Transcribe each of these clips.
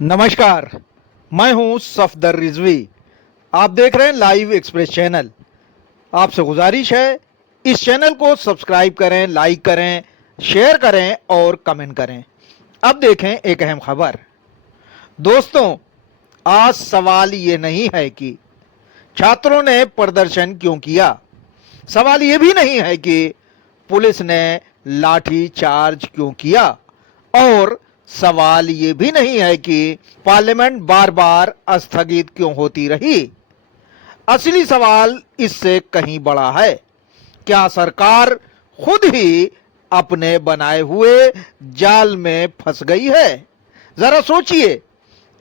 नमस्कार। मैं हूं सफदर रिजवी। आप देख रहे हैं लाइव एक्सप्रेस चैनल। आपसे गुजारिश है इस चैनल को सब्सक्राइब करें, लाइक करें, शेयर करें और कमेंट करें। अब देखें एक अहम खबर। दोस्तों, आज सवाल ये नहीं है कि छात्रों ने प्रदर्शन क्यों किया। सवाल ये भी नहीं है कि पुलिस ने लाठी चार्ज क्यों किया। और सवाल ये भी नहीं है कि पार्लियामेंट बार बार स्थगित क्यों होती रही। असली सवाल इससे कहीं बड़ा है। क्या सरकार खुद ही अपने बनाए हुए जाल में फंस गई है? जरा सोचिए,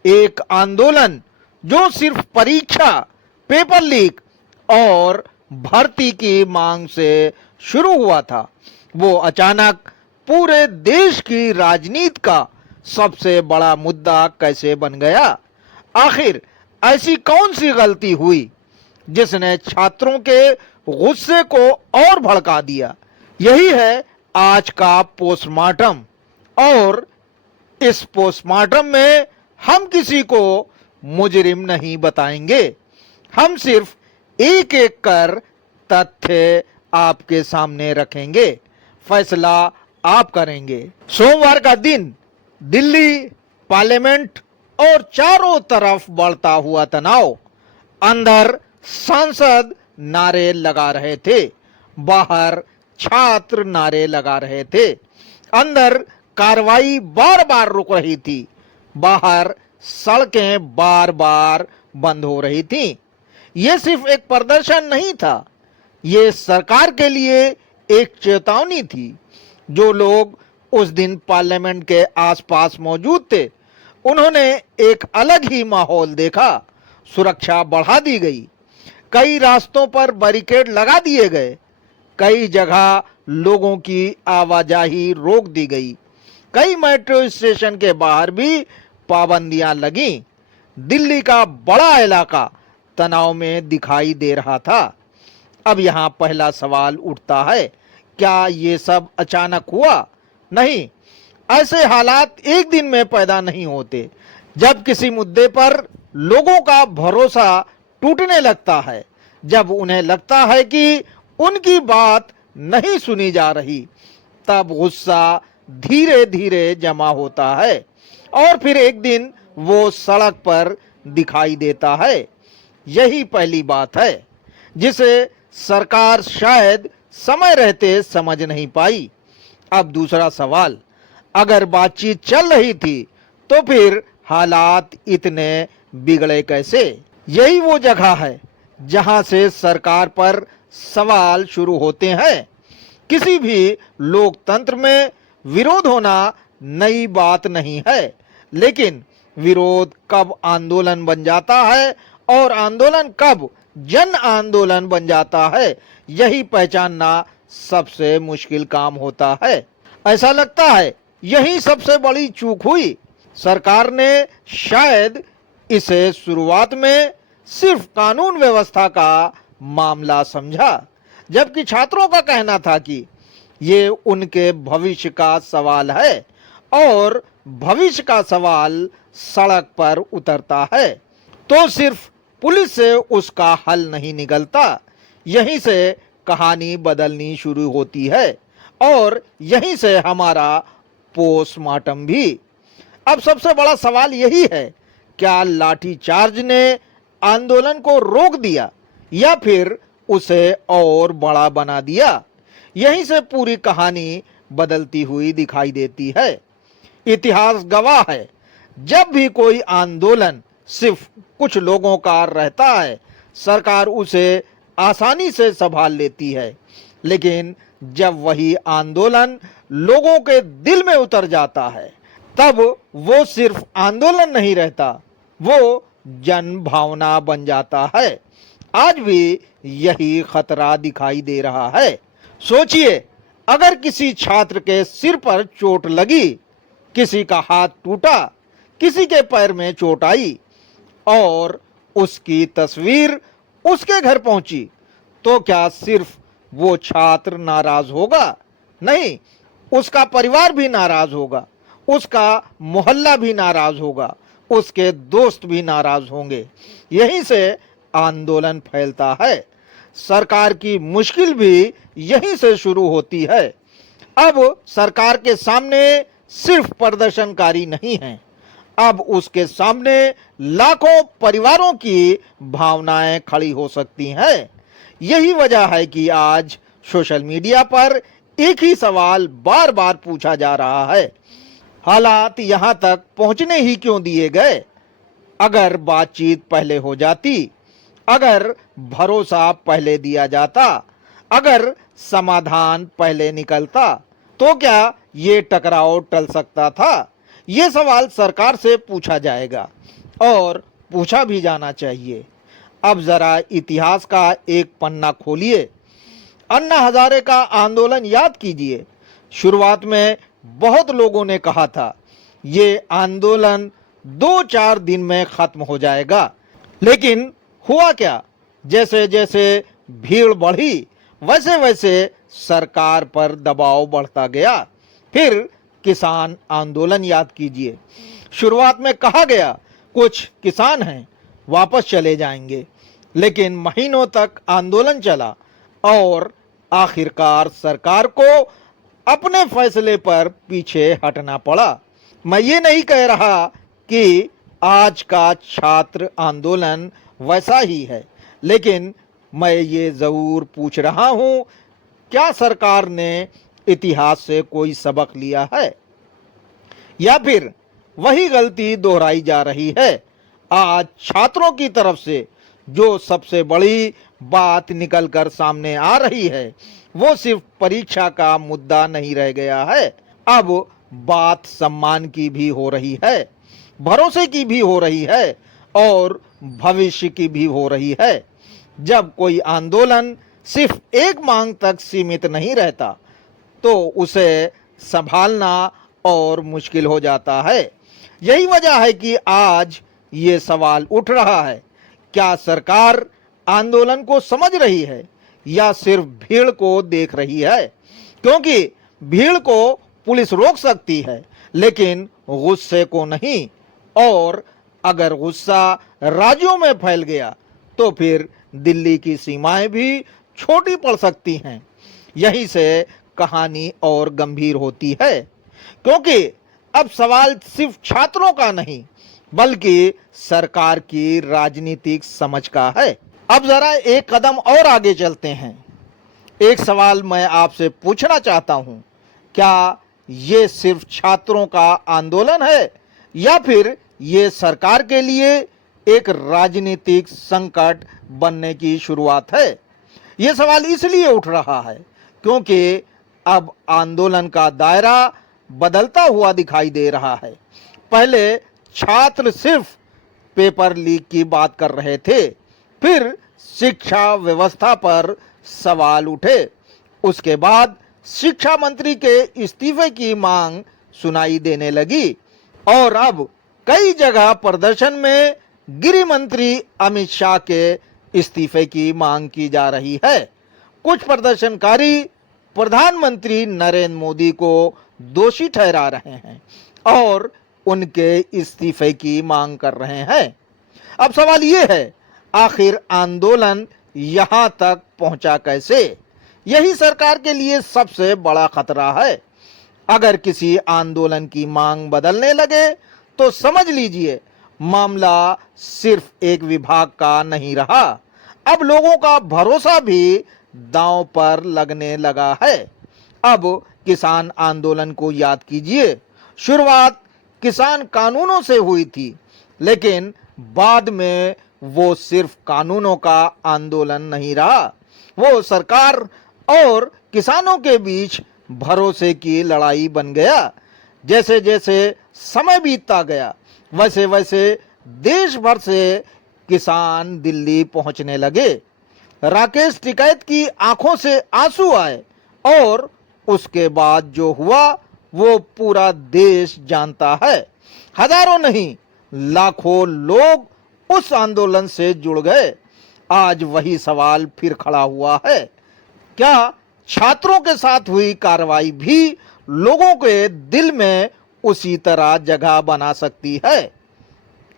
एक आंदोलन जो सिर्फ परीक्षा, पेपर लीक और भर्ती की मांग से शुरू हुआ था, वो अचानक पूरे देश की राजनीति का सबसे बड़ा मुद्दा कैसे बन गया? आखिर ऐसी कौन सी गलती हुई जिसने छात्रों के गुस्से को और भड़का दिया? यही है आज का पोस्टमार्टम। और इस पोस्टमार्टम में हम किसी को मुजरिम नहीं बताएंगे। हम सिर्फ एक एक कर तथ्य आपके सामने रखेंगे, फैसला आप करेंगे। सोमवार का दिन दिल्ली, पार्लियामेंट और चारों तरफ बढ़ता हुआ तनाव। अंदर सांसद नारे लगा रहे थे, बाहर छात्र नारे लगा रहे थे। अंदर कार्रवाई बार बार रुक रही थी, बाहर सड़कें बार बार बंद हो रही थीं। यह सिर्फ एक प्रदर्शन नहीं था, ये सरकार के लिए एक चेतावनी थी। जो लोग उस दिन पार्लियामेंट के आसपास मौजूद थे, उन्होंने एक अलग ही माहौल देखा। सुरक्षा बढ़ा दी गई, कई रास्तों पर बैरिकेड लगा दिए गए, कई जगह लोगों की आवाजाही रोक दी गई, कई मेट्रो स्टेशन के बाहर भी पाबंदियां लगी। दिल्ली का बड़ा इलाका तनाव में दिखाई दे रहा था। अब यहां पहला सवाल उठता है, क्या ये सब अचानक हुआ? नहीं, ऐसे हालात एक दिन में पैदा नहीं होते। जब किसी मुद्दे पर लोगों का भरोसा टूटने लगता है, जब उन्हें लगता है कि उनकी बात नहीं सुनी जा रही, तब गुस्सा धीरे धीरे जमा होता है और फिर एक दिन वो सड़क पर दिखाई देता है। यही पहली बात है जिसे सरकार शायद समय रहते समझ नहीं पाई। अब दूसरा सवाल, अगर बातचीत चल रही थी तो फिर हालात इतने बिगड़े कैसे? यही वो जगह है जहां से सरकार पर सवाल शुरू होते हैं। किसी भी लोकतंत्र में विरोध होना नई बात नहीं है, लेकिन विरोध कब आंदोलन बन जाता है और आंदोलन कब जन आंदोलन बन जाता है, यही पहचानना सबसे मुश्किल काम होता है। ऐसा लगता है यही सबसे बड़ी चूक हुई। सरकार ने शायद इसे शुरुआत में सिर्फ कानून व्यवस्था का मामला समझा, जबकि छात्रों का कहना था कि ये उनके भविष्य का सवाल है और भविष्य का सवाल सड़क पर उतरता है तो सिर्फ पुलिस से उसका हल नहीं निकलता। यहीं से कहानी बदलनी शुरू होती है और यहीं से हमारा पोस्टमार्टम भी। अब सबसे बड़ा सवाल यही है, क्या लाठीचार्ज ने आंदोलन को रोक दिया या फिर उसे और बड़ा बना दिया? यहीं से पूरी कहानी बदलती हुई दिखाई देती है। इतिहास गवाह है, जब भी कोई आंदोलन सिर्फ कुछ लोगों का रहता है, सरकार उसे आसानी से संभाल लेती है। लेकिन जब वही आंदोलन लोगों के दिल में उतर जाता है, तब वो सिर्फ आंदोलन नहीं रहता, वो जन भावना बन जाता है। आज भी यही खतरा दिखाई दे रहा है। सोचिए, अगर किसी छात्र के सिर पर चोट लगी, किसी का हाथ टूटा, किसी के पैर में चोट आई और उसकी तस्वीर उसके घर पहुंची, तो क्या सिर्फ वो छात्र नाराज होगा? नहीं, उसका परिवार भी नाराज होगा, उसका मोहल्ला भी नाराज होगा, उसके दोस्त भी नाराज होंगे। यहीं से आंदोलन फैलता है। सरकार की मुश्किल भी यहीं से शुरू होती है। अब सरकार के सामने सिर्फ प्रदर्शनकारी नहीं हैं, अब उसके सामने लाखों परिवारों की भावनाएं खड़ी हो सकती हैं। यही वजह है कि आज सोशल मीडिया पर एक ही सवाल बार बार पूछा जा रहा है, हालात यहां तक पहुंचने ही क्यों दिए गए? अगर बातचीत पहले हो जाती, अगर भरोसा पहले दिया जाता, अगर समाधान पहले निकलता, तो क्या ये टकराव टल सकता था? ये सवाल सरकार से पूछा जाएगा और पूछा भी जाना चाहिए। अब जरा इतिहास का एक पन्ना खोलिए, अन्ना हजारे का आंदोलन याद कीजिए। शुरुआत में बहुत लोगों ने कहा था ये आंदोलन 2-4 दिन में खत्म हो जाएगा, लेकिन हुआ क्या? जैसे जैसे भीड़ बढ़ी वैसे वैसे सरकार पर दबाव बढ़ता गया। फिर किसान आंदोलन याद कीजिए। शुरुआत में कहा गया कुछ किसान हैं वापस चले जाएंगे, लेकिन महीनों तक आंदोलन चला और आखिरकार सरकार को अपने फैसले पर पीछे हटना पड़ा। मैं ये नहीं कह रहा कि आज का छात्र आंदोलन वैसा ही है, लेकिन मैं ये जरूर पूछ रहा हूं, क्या सरकार ने इतिहास से कोई सबक लिया है या फिर वही गलती दोहराई जा रही है? आज छात्रों की तरफ से जो सबसे बड़ी बात निकलकर सामने आ रही है वो सिर्फ परीक्षा का मुद्दा नहीं रह गया है, अब बात सम्मान की भी हो रही है, भरोसे की भी हो रही है और भविष्य की भी हो रही है। जब कोई आंदोलन सिर्फ एक मांग तक सीमित नहीं रहता तो उसे संभालना और मुश्किल हो जाता है। यही वजह है कि आज ये सवाल उठ रहा है, क्या सरकार आंदोलन को समझ रही है या सिर्फ भीड़ को देख रही है? क्योंकि भीड़ को पुलिस रोक सकती है लेकिन गुस्से को नहीं, और अगर गुस्सा राज्यों में फैल गया तो फिर दिल्ली की सीमाएं भी छोटी पड़ सकती हैं। यहीं से कहानी और गंभीर होती है, क्योंकि अब सवाल सिर्फ छात्रों का नहीं बल्कि सरकार की राजनीतिक समझ का है। अब जरा एक कदम और आगे चलते हैं। एक सवाल मैं आपसे पूछना चाहता हूं, क्या ये सिर्फ छात्रों का आंदोलन है या फिर ये सरकार के लिए एक राजनीतिक संकट बनने की शुरुआत है? ये सवाल इसलिए उठ रहा है क्योंकि अब आंदोलन का दायरा बदलता हुआ दिखाई दे रहा है। पहले छात्र सिर्फ पेपर लीक की बात कर रहे थे, फिर शिक्षा व्यवस्था पर सवाल उठे, उसके बाद शिक्षा मंत्री के इस्तीफे की मांग सुनाई देने लगी और अब कई जगह प्रदर्शन में गृह मंत्री अमित शाह के इस्तीफे की मांग की जा रही है। कुछ प्रदर्शनकारी प्रधानमंत्री नरेंद्र मोदी को दोषी ठहरा रहे हैं और उनके इस्तीफे की मांग कर रहे हैं। अब सवाल ये है, आखिर आंदोलन यहां तक पहुंचा कैसे? यही सरकार के लिए सबसे बड़ा खतरा है। अगर किसी आंदोलन की मांग बदलने लगे तो समझ लीजिए मामला सिर्फ एक विभाग का नहीं रहा, अब लोगों का भरोसा भी दांव पर लगने लगा है। अब किसान आंदोलन को याद कीजिए। शुरुआत किसान कानूनों से हुई थी, लेकिन बाद में वो सिर्फ कानूनों का आंदोलन नहीं रहा, वो सरकार और किसानों के बीच भरोसे की लड़ाई बन गया। जैसे जैसे समय बीतता गया वैसे वैसे देश भर से किसान दिल्ली पहुंचने लगे। राकेश टिकैत की आंखों से आंसू आए और उसके बाद जो हुआ वो पूरा देश जानता है। हजारों नहीं लाखों लोग उस आंदोलन से जुड़ गए। आज वही सवाल फिर खड़ा हुआ है, क्या छात्रों के साथ हुई कार्रवाई भी लोगों के दिल में उसी तरह जगह बना सकती है?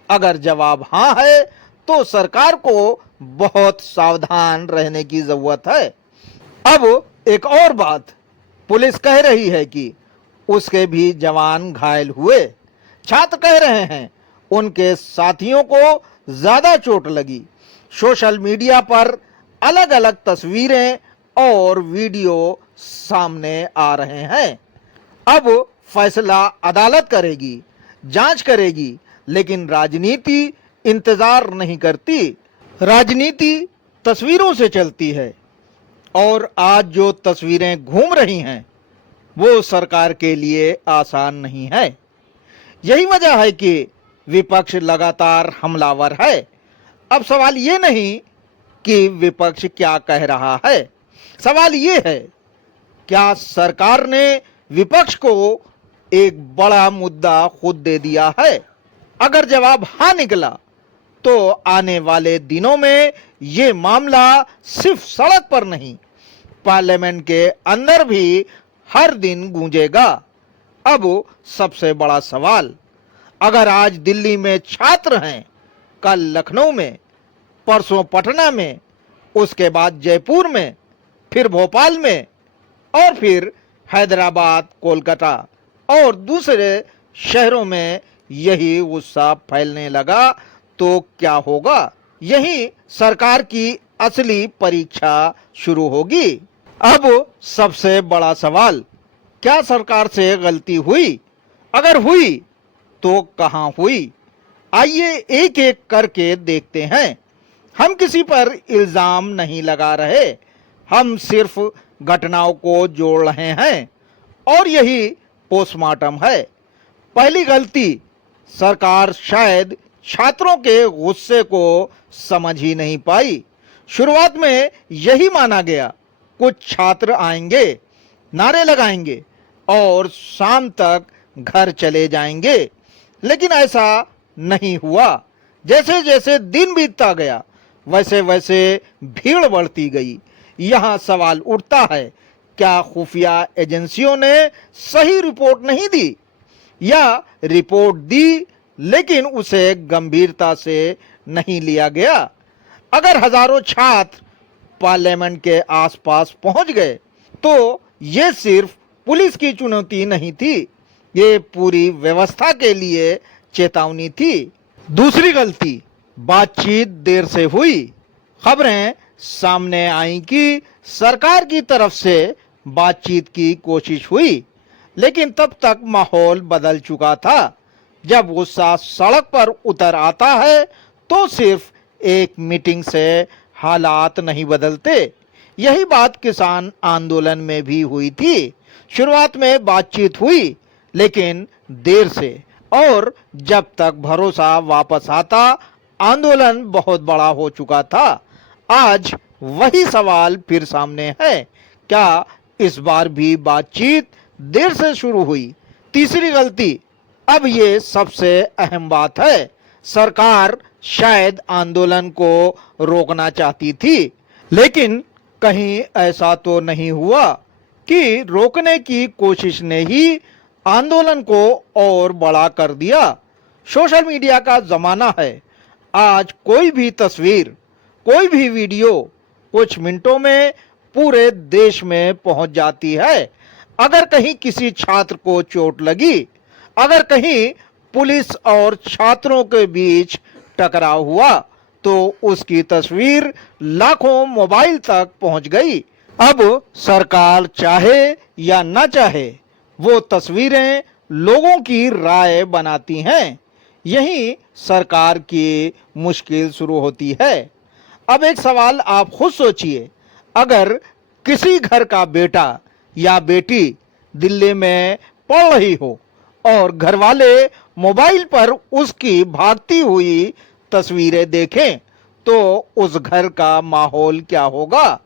अगर जवाब हाँ है तो सरकार को बहुत सावधान रहने की जरूरत है। अब एक और बात, पुलिस कह रही है कि उसके भी जवान घायल हुए। छात्र कह रहे हैं उनके साथियों को ज्यादा चोट लगी। सोशल मीडिया पर अलग अलग तस्वीरें और वीडियो सामने आ रहे हैं। अब फैसला अदालत करेगी, जांच करेगी, लेकिन राजनीति इंतजार नहीं करती। राजनीति तस्वीरों से चलती है और आज जो तस्वीरें घूम रही हैं वो सरकार के लिए आसान नहीं है। यही वजह है कि विपक्ष लगातार हमलावर है। अब सवाल ये नहीं कि विपक्ष क्या कह रहा है, सवाल ये है क्या सरकार ने विपक्ष को एक बड़ा मुद्दा खुद दे दिया है। अगर जवाब हाँ निकला तो आने वाले दिनों में ये मामला सिर्फ सड़क पर नहीं, पार्लियामेंट के अंदर भी हर दिन गूंजेगा। अब सबसे बड़ा सवाल, अगर आज दिल्ली में छात्र हैं, कल लखनऊ में, परसों पटना में, उसके बाद जयपुर में, फिर भोपाल में और फिर हैदराबाद, कोलकाता और दूसरे शहरों में यही गुस्सा फैलने लगा तो क्या होगा? यही सरकार की असली परीक्षा शुरू होगी। अब सबसे बड़ा सवाल, क्या सरकार से गलती हुई? अगर हुई तो कहां हुई? आइए एक एक करके देखते हैं। हम किसी पर इल्जाम नहीं लगा रहे, हम सिर्फ घटनाओं को जोड़ रहे हैं और यही पोस्टमार्टम है। पहली गलती, सरकार शायद छात्रों के गुस्से को समझ ही नहीं पाई। शुरुआत में यही माना गया कुछ छात्र आएंगे, नारे लगाएंगे और शाम तक घर चले जाएंगे, लेकिन ऐसा नहीं हुआ। जैसे जैसे दिन बीतता गया वैसे वैसे भीड़ बढ़ती गई। यहाँ सवाल उठता है, क्या खुफिया एजेंसियों ने सही रिपोर्ट नहीं दी या रिपोर्ट दी लेकिन उसे गंभीरता से नहीं लिया गया? अगर हजारों छात्र पार्लियामेंट के आसपास पहुंच गए तो ये सिर्फ पुलिस की चुनौती नहीं थी, ये पूरी व्यवस्था के लिए चेतावनी थी। दूसरी गलती, बातचीत देर से हुई। खबरें सामने आई कि सरकार की तरफ से बातचीत की कोशिश हुई, लेकिन तब तक माहौल बदल चुका था। जब गुस्सा सड़क पर उतर आता है तो सिर्फ एक मीटिंग से हालात नहीं बदलते। यही बात किसान आंदोलन में भी हुई थी। शुरुआत में बातचीत हुई लेकिन देर से, और जब तक भरोसा वापस आता आंदोलन बहुत बड़ा हो चुका था। आज वही सवाल फिर सामने है, क्या इस बार भी बातचीत देर से शुरू हुई? तीसरी गलती, अब ये सबसे अहम बात है, सरकार शायद आंदोलन को रोकना चाहती थी, लेकिन कहीं ऐसा तो नहीं हुआ कि रोकने की कोशिश ने ही आंदोलन को और बड़ा कर दिया। सोशल मीडिया का जमाना है, आज कोई भी तस्वीर, कोई भी वीडियो कुछ मिनटों में पूरे देश में पहुंच जाती है। अगर कहीं किसी छात्र को चोट लगी, अगर कहीं पुलिस और छात्रों के बीच टकराव हुआ तो उसकी तस्वीर लाखों मोबाइल तक पहुंच गई। अब सरकार चाहे या न चाहे वो तस्वीरें लोगों की राय बनाती हैं। यही सरकार की मुश्किल शुरू होती है। अब एक सवाल आप खुद सोचिए, अगर किसी घर का बेटा या बेटी दिल्ली में पढ़ रही हो और घर वाले मोबाइल पर उसकी भागती हुई तस्वीरें देखें तो उस घर का माहौल क्या होगा?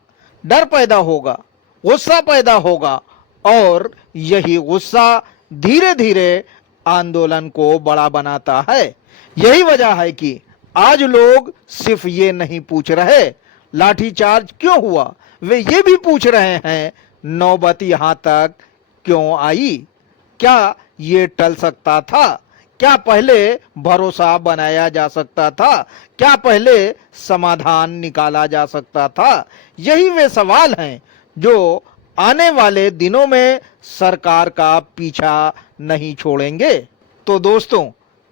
डर पैदा होगा, गुस्सा पैदा होगा और यही गुस्सा धीरे धीरे आंदोलन को बड़ा बनाता है। यही वजह है कि आज लोग सिर्फ ये नहीं पूछ रहे लाठीचार्ज क्यों हुआ, वे ये भी पूछ रहे हैं नौबत यहां तक क्यों आई? क्या ये टल सकता था? क्या पहले भरोसा बनाया जा सकता था? क्या पहले समाधान निकाला जा सकता था? यही वे सवाल हैं जो आने वाले दिनों में सरकार का पीछा नहीं छोड़ेंगे। तो दोस्तों,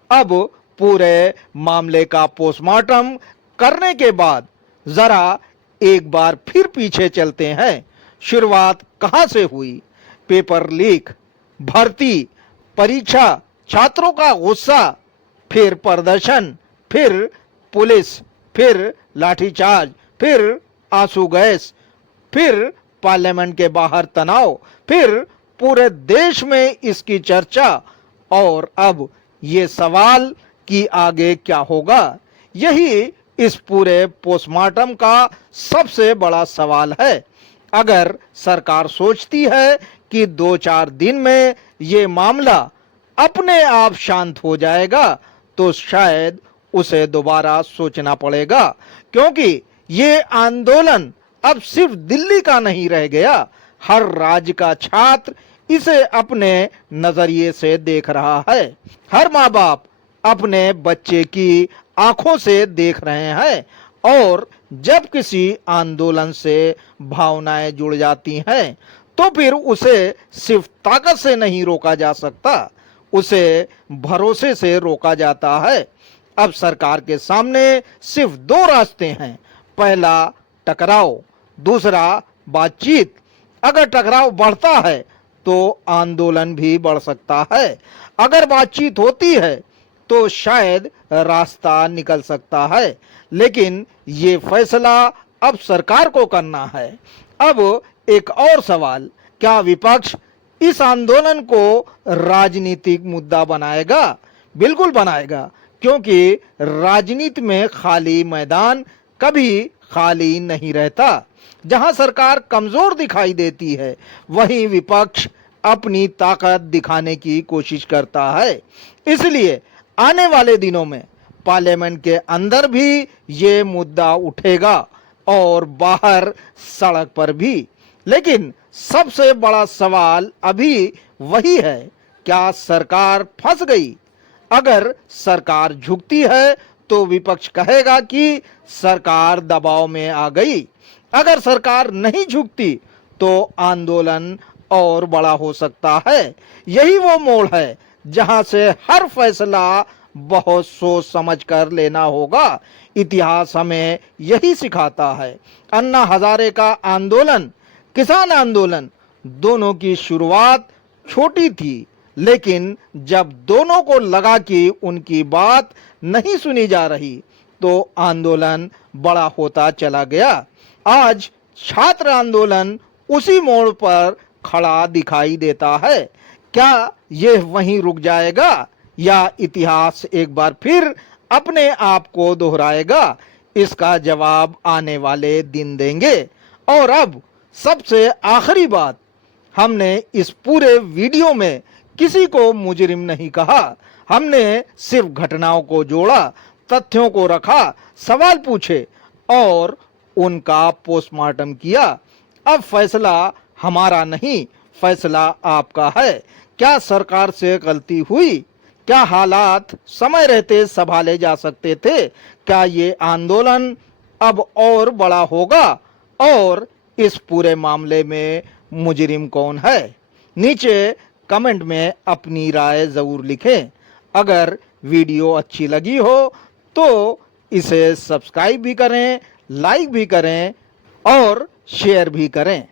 अब पूरे मामले का पोस्टमार्टम करने के बाद जरा एक बार फिर पीछे चलते हैं। शुरुआत कहां से हुई? पेपर लीक, भर्ती, परीक्षा, छात्रों का गुस्सा, फिर प्रदर्शन, फिर पुलिस, फिर लाठीचार्ज, फिर आंसू गैस, फिर पार्लियामेंट के बाहर तनाव, फिर पूरे देश में इसकी चर्चा, और अब ये सवाल कि आगे क्या होगा। यही इस पूरे पोस्टमार्टम का सबसे बड़ा सवाल है। अगर सरकार सोचती है कि 2-4 दिन में ये मामला अपने आप शांत हो जाएगा, तो शायद उसे दोबारा सोचना पड़ेगा, क्योंकि ये आंदोलन अब सिर्फ दिल्ली का नहीं रह गया। हर राज्य का छात्र इसे अपने नजरिए से देख रहा है। हर माँ बाप अपने बच्चे की आंखों से देख रहे हैं, और जब किसी आंदोलन से भावनाएं जुड़ जाती हैं, तो फिर उसे सिर्फ ताकत से नहीं रोका जा सकता, उसे भरोसे से रोका जाता है। अब सरकार के सामने सिर्फ 2 रास्ते हैं। पहला टकराव, दूसरा बातचीत। अगर टकराव बढ़ता है तो आंदोलन भी बढ़ सकता है। अगर बातचीत होती है तो शायद रास्ता निकल सकता है, लेकिन ये फैसला अब सरकार को करना है। अब एक और सवाल, क्या विपक्ष इस आंदोलन को राजनीतिक मुद्दा बनाएगा? बिल्कुल बनाएगा, क्योंकि राजनीति में खाली मैदान कभी खाली नहीं रहता। जहां सरकार कमजोर दिखाई देती है, वहीं विपक्ष अपनी ताकत दिखाने की कोशिश करता है। इसलिए आने वाले दिनों में पार्लियामेंट के अंदर भी ये मुद्दा उठेगा और बाहर सड़क पर भी। लेकिन सबसे बड़ा सवाल अभी वही है, क्या सरकार फंस गई? अगर सरकार झुकती है तो विपक्ष कहेगा कि सरकार दबाव में आ गई। अगर सरकार नहीं झुकती तो आंदोलन और बड़ा हो सकता है। यही वो मोड़ है जहां से हर फैसला बहुत सोच समझ कर लेना होगा। इतिहास हमें यही सिखाता है। अन्ना हजारे का आंदोलन, किसान आंदोलन, दोनों की शुरुआत छोटी थी, लेकिन जब दोनों को लगा कि उनकी बात नहीं सुनी जा रही, तो आंदोलन बड़ा होता चला गया। आज छात्र आंदोलन उसी मोड़ पर खड़ा दिखाई देता है। क्या यह वहीं रुक जाएगा, या इतिहास एक बार फिर अपने आप को दोहराएगा? इसका जवाब आने वाले दिन देंगे। और अब सबसे आखिरी बात, हमने इस पूरे वीडियो में किसी को मुजरिम नहीं कहा। हमने सिर्फ घटनाओं को जोड़ा, तथ्यों को रखा, सवाल पूछे और उनका पोस्टमार्टम किया। अब फैसला हमारा नहीं, फैसला आपका है। क्या सरकार से गलती हुई? क्या हालात समय रहते संभाले जा सकते थे? क्या ये आंदोलन अब और बड़ा होगा? और इस पूरे मामले में मुजरिम कौन है? नीचे कमेंट में अपनी राय जरूर लिखें। अगर वीडियो अच्छी लगी हो तो इसे सब्सक्राइब भी करें, लाइक भी करें और शेयर भी करें।